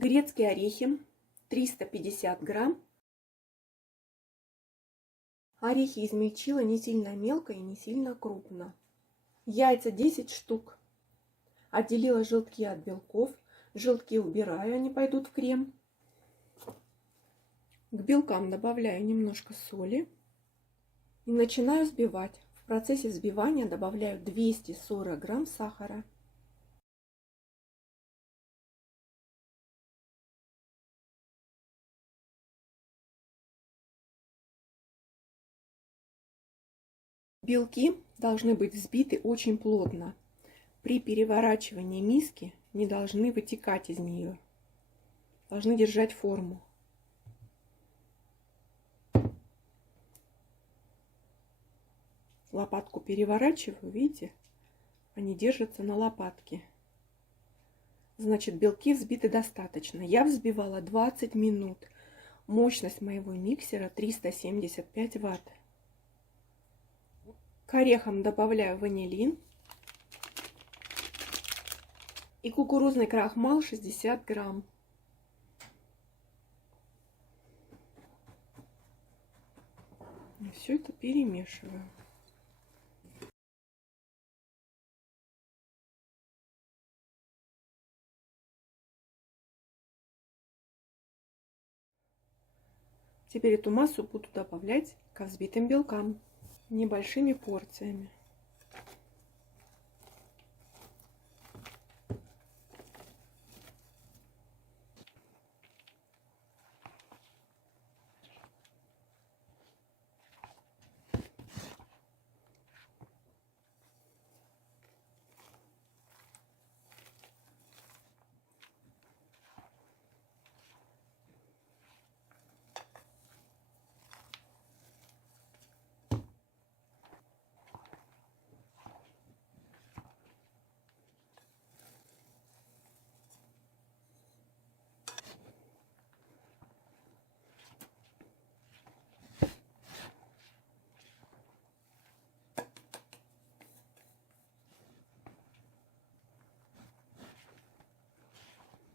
Грецкие орехи 350 грамм. Орехи измельчила не сильно мелко и не сильно крупно. Яйца 10 штук. Отделила желтки от белков. Желтки убираю, они пойдут в крем. К белкам добавляю немножко соли и начинаю взбивать. В процессе взбивания добавляю 240 грамм сахара. Белки должны быть взбиты очень плотно. При переворачивании миски не должны вытекать из нее. Должны держать форму. Лопатку переворачиваю, видите? Они держатся на лопатке. Значит, белки взбиты достаточно. Я взбивала 20 минут. Мощность моего миксера 375 Вт. К орехам добавляю ванилин и кукурузный крахмал 60 грамм. И все это перемешиваю. Теперь эту массу буду добавлять к взбитым белкам небольшими порциями.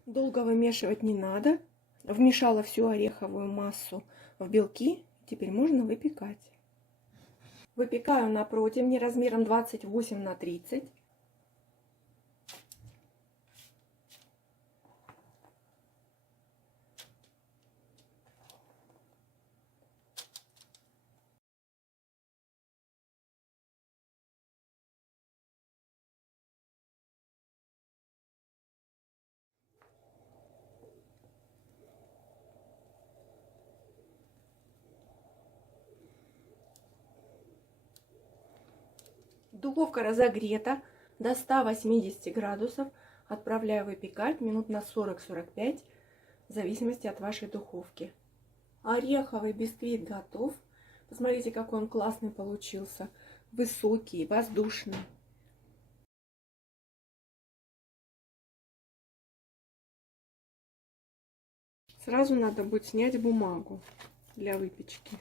Долго вымешивать не надо. Вмешала всю ореховую массу в белки. Теперь можно выпекать. Выпекаю на противне размером 28 на 30. Духовка разогрета до 180 градусов. Отправляю выпекать минут на 40-45, в зависимости от вашей духовки. Ореховый бисквит готов. Посмотрите, какой он классный получился. Высокий, воздушный. Сразу надо будет снять бумагу для выпечки.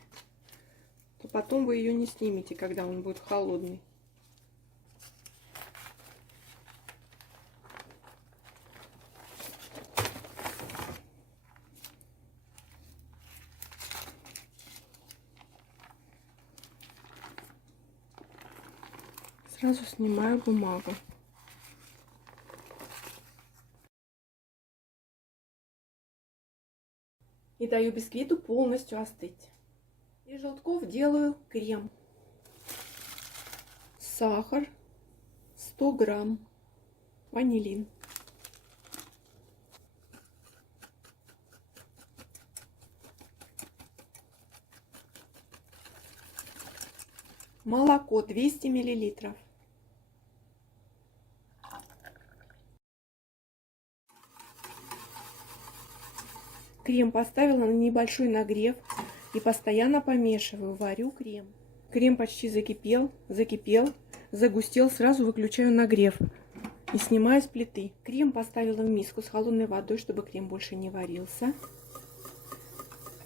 То потом вы ее не снимете, когда он будет холодный. Сразу снимаю бумагу. И даю бисквиту полностью остыть. Из желтков делаю крем. Сахар 100 грамм. Ванилин. Молоко 200 миллилитров. Крем поставила на небольшой нагрев и постоянно помешиваю, варю крем. Крем почти закипел, загустел, сразу выключаю нагрев и снимаю с плиты. Крем поставила в миску с холодной водой, чтобы крем больше не варился.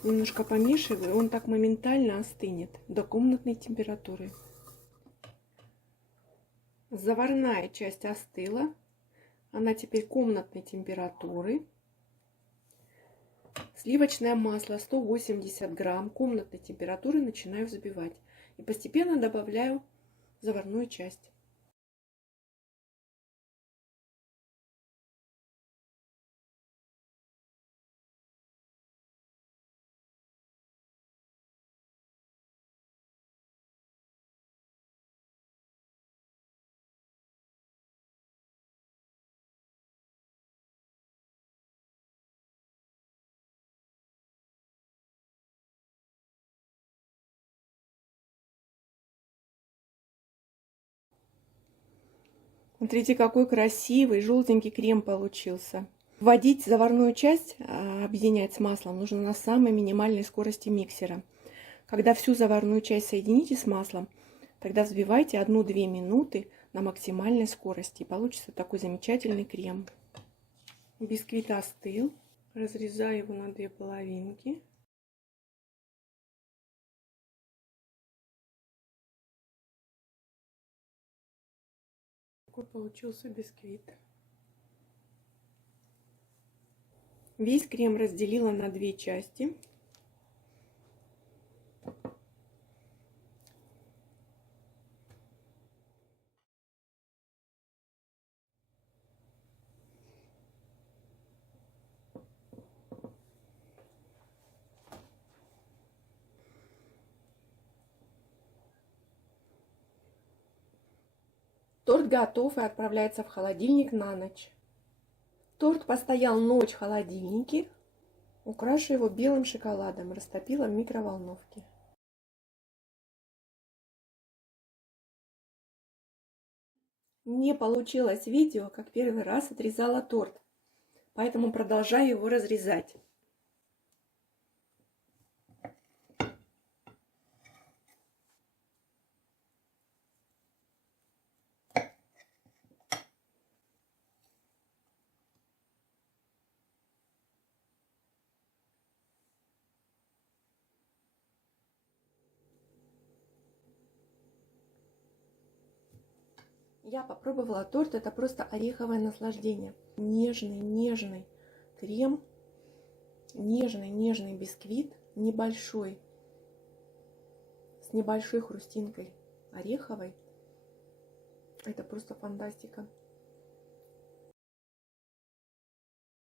Немножко помешиваю, он так моментально остынет до комнатной температуры. Заварная часть остыла, она теперь комнатной температуры. Сливочное масло 180 грамм комнатной температуры начинаю взбивать. И постепенно добавляю заварную часть. Смотрите, какой красивый желтенький крем получился. Вводить заварную часть, объединять с маслом, нужно на самой минимальной скорости миксера. Когда всю заварную часть соедините с маслом, тогда взбивайте 1-2 минуты на максимальной скорости. И получится такой замечательный крем. Бисквит остыл. Разрезаю его на 2 половинки. Такой получился бисквит. Весь крем разделила на 2 части. Торт готов и отправляется в холодильник на ночь. Торт постоял ночь в холодильнике. Украшу его белым шоколадом. Растопила в микроволновке. Не получилось видео, как первый раз отрезала торт. Поэтому продолжаю его разрезать. Я попробовала торт, это просто ореховое наслаждение. Нежный крем, нежный бисквит, небольшой, с небольшой хрустинкой ореховой. Это просто фантастика.